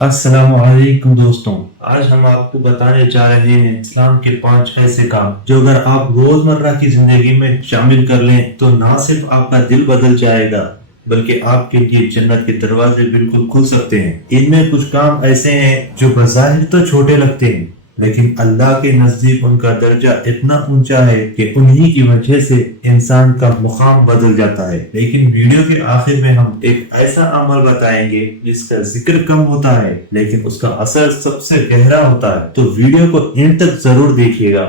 السلام علیکم دوستوں، آج ہم آپ کو بتانے جا رہے ہیں اسلام کے 5 ایسے کام جو اگر آپ روزمرہ کی زندگی میں شامل کر لیں تو نہ صرف آپ کا دل بدل جائے گا بلکہ آپ کے لیے جنت کے دروازے بالکل کھل سکتے ہیں۔ ان میں کچھ کام ایسے ہیں جو بظاہر تو چھوٹے لگتے ہیں لیکن اللہ کے نزدیک ان کا درجہ اتنا اونچا ہے کہ انہی کی وجہ سے انسان کا مقام بدل جاتا ہے۔ لیکن ویڈیو کے آخر میں ہم ایک ایسا عمل بتائیں گے جس کا ذکر کم ہوتا ہے لیکن اس کا اثر سب سے گہرا ہوتا ہے، تو ویڈیو کو اینڈ تک ضرور دیکھیے گا۔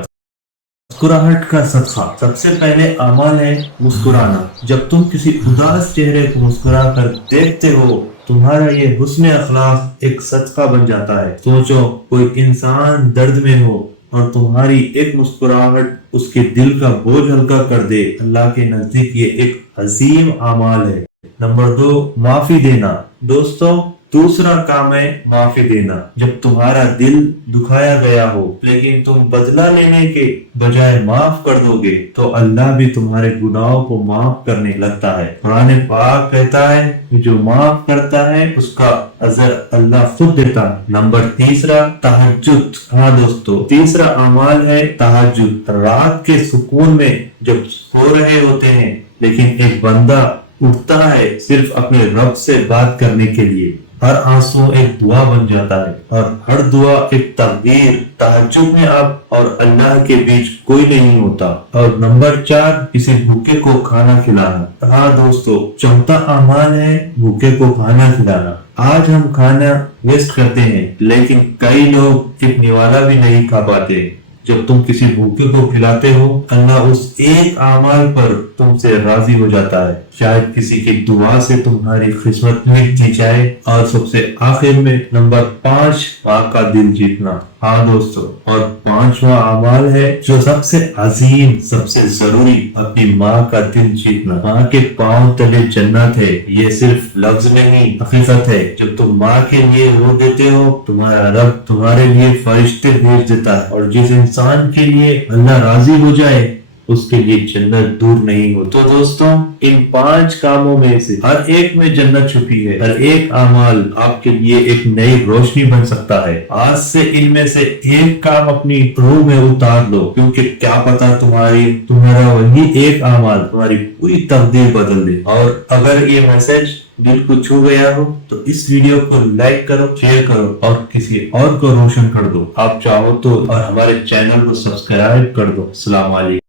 مسکراہٹ کا صدقہ۔ سب سے پہلے اعمال ہے مسکرانا۔ جب تم کسی اداس چہرے کو مسکرا کر دیکھتے ہو تمہارا یہ حسن اخلاق ایک صدقہ بن جاتا ہے۔ سوچو کوئی انسان درد میں ہو اور تمہاری ایک مسکراہٹ اس کے دل کا بوجھ ہلکا کر دے، اللہ کے نزدیک یہ ایک عظیم اعمال ہے۔ نمبر 2، معافی دینا۔ دوستو، دوسرا کام ہے معافی دینا۔ جب تمہارا دل دکھایا گیا ہو لیکن تم بدلہ لینے کے بجائے معاف کر دو گے تو اللہ بھی تمہارے گناہوں کو معاف کرنے لگتا ہے۔ قرآن پاک کہتا ہے کہ جو معاف کرتا ہے اس کا اجر اللہ خود دیتا ہے۔ نمبر 3، تہجد۔ ہاں دوستو، تیسرا اعمال ہے تہجد۔ رات کے سکون میں جب سو رہے ہوتے ہیں لیکن ایک بندہ اٹھتا ہے صرف اپنے رب سے بات کرنے کے لیے، ہر آنسو ایک دعا بن جاتا ہے اور ہر دعا ایک تقدیر۔ تہجد میں آپ اور اللہ کے بیچ کوئی نہیں ہوتا۔ اور نمبر 4، کسی بھوکے کو کھانا کھلانا۔ ہاں دوستو، چوتھا اعمال ہے بھوکے کو کھانا کھلانا۔ آج ہم کھانا ویسٹ کرتے ہیں لیکن کئی لوگ ایک نوالا بھی نہیں کھا پاتے۔ جب تم کسی بھوکے کو کھلاتے ہو اللہ اس ایک اعمال پر تم سے راضی ہو جاتا ہے۔ شاید کسی کی دعا سے تمہاری قسمت مٹ دی جائے۔ اور سب سے آخر میں نمبر 5، ماں کا دل جیتنا۔ ہاں دوستو، اور 5واں اعمال ہے جو سب سے عظیم، سب سے ضروری، اپنی ماں کا دل جیتنا۔ ماں کے پاؤں تلے جنت ہے، یہ صرف لفظ نہیں حقیقت ہے۔ جب تم ماں کے لیے رو دیتے ہو تمہارا رب تمہارے لیے فرشتے بھیج دیتا ہے، اور جس انسان کے لیے اللہ راضی ہو جائے اس کے لیے جنت دور نہیں ہو۔ تو دوستوں، ان 5 کاموں میں سے ہر ایک میں جنت چھپی ہے۔ ہر ایک اعمال آپ کے لیے ایک نئی روشنی بن سکتا ہے۔ آج سے ان میں سے ایک کام اپنی روح میں اتار لو، کیونکہ کیا پتا تمہارا وہی ایک اعمال تمہاری پوری تقدیر بدل دے۔ اور اگر یہ میسج دل کو چھو گیا ہو تو اس ویڈیو کو لائک کرو، شیئر کرو اور کسی اور کو روشن کر دو۔ آپ چاہو تو اور ہمارے چینل کو سبسکرائب کر دو۔ السلام علیکم۔